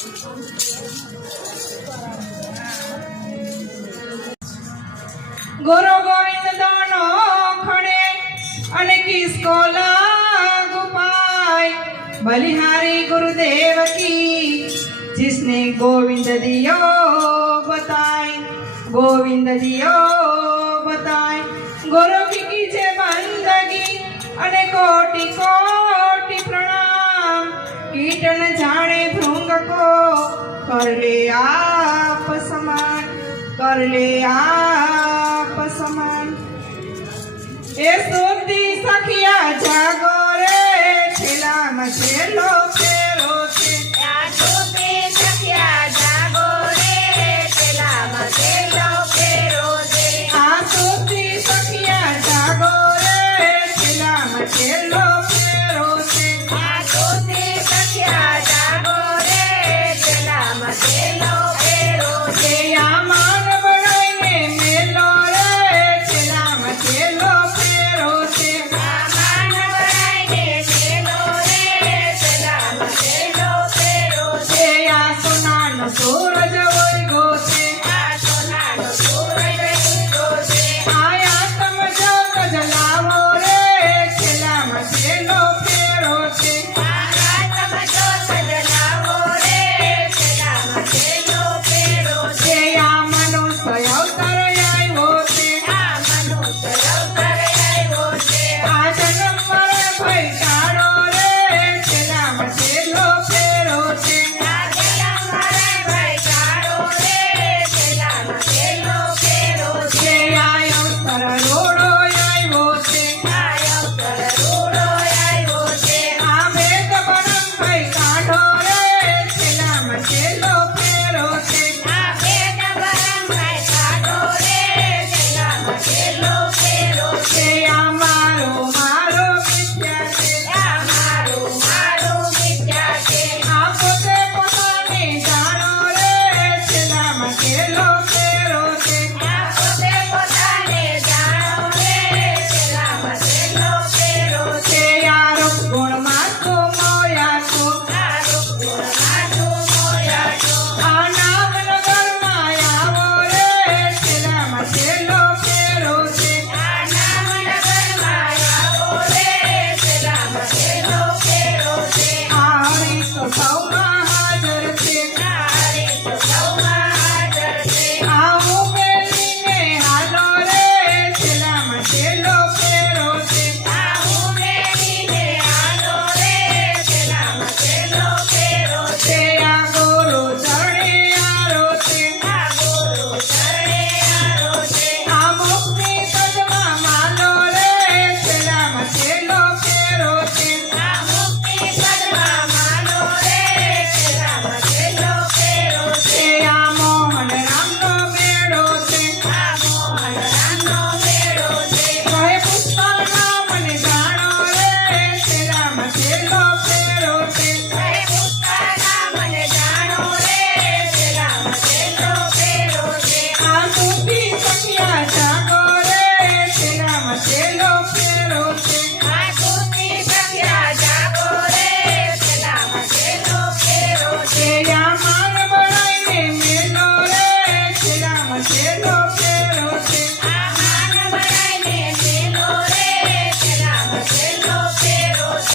गुरु गोविंद दोनों खड़े अने किसको लागू पाए। बलिहारी गुरुदेव की जिसने गोविंद दियो बताए, गोविंद दियो बताए। गुरु की कीजे बंदगी अने कोटि कोटि प्रणाम। कीटन जाने भृंग को कर ले आप समान, कर ले आप समान। ए सुधी सखिया जागो रे छेला मछेलो फेरो छे। आ सुधी सखिया जागो रे छेला मछेलो फेरो छे। आ सुधी सखिया जागो रे छेला मछेलो फेरो छे। आ सुधी सखिया जागो रे छेला मछेलो फेरो छे। आ मान बनाईने मेलो रे छेला मछेलो फेरो छे। मान बनाईने मेलो रे छेला मछेलो फेरो छे। आ सोनानो सूरज उग्यो छे। आ सोनानो सूरज उग्यो छे। आया तम जोत जलावो रे छेला मछेलो फेरो छे। आया तम जोत जलावो रे छेला मछेलो फेरो छे। आ मनुष्य अवतार आव्यो छे। आ मनुष्य अवतार आव्यो छे। आ जन्म मरे भय काढो रे छेला मछेलो फेरो छे। आ जन्म मरे भय काढो रे छेला मछेलो फेरो छे। आ अवतार रोडो आव्यो छे। आ अवतार रूडो आव्यो छे। आ वेद बनम भय काढो रे छेला मछेलो फेरो छे। आ वेद बरम भय काढो रे छेला मछेलो फेरो छे। आ मारो मारो विद्या छे। आ मारो मारो विद्या छे। आ पोते पोताने जाणो रे छेला मछेलो फेरो छे। आ પોતે પોતાને જાણો રે છેલા મછેલો ફેરો છે। आ रूप गुण माथो मोया छो। આ રૂપ ગુણ માથું મોયા છો। आ नाम नगर मायावो रे छेला मछेलो फेरो छे। આ નામનગરમાં આવો રે છેલા મછેલો ફેરો છે। आ हरि तो सौમાં हाजर छे। આ હરિ તો સૌમાં હાજર છે। आ उमेलीने हालो रे छेला मछेलो फेरो छे। આ ઉમેરીને હાલો રે છેલા મછેલો ફેરો છે। आ गुरु चरणे आरो छे। આ ગુરુ ચરણે આરો છે। आ मुक्ति पदमा मालो रे छेला मछेलो फेरो छे। આ મુક્તિ પદમાં માનો રે છેલા મછેલો ફેરો છે। आ मोहन रामनो मेळो छे। આ મોહન રામનો મેળો છે। कहे पुष्पा नाम ने जाणो रे छेला मछेलो फेरो छे।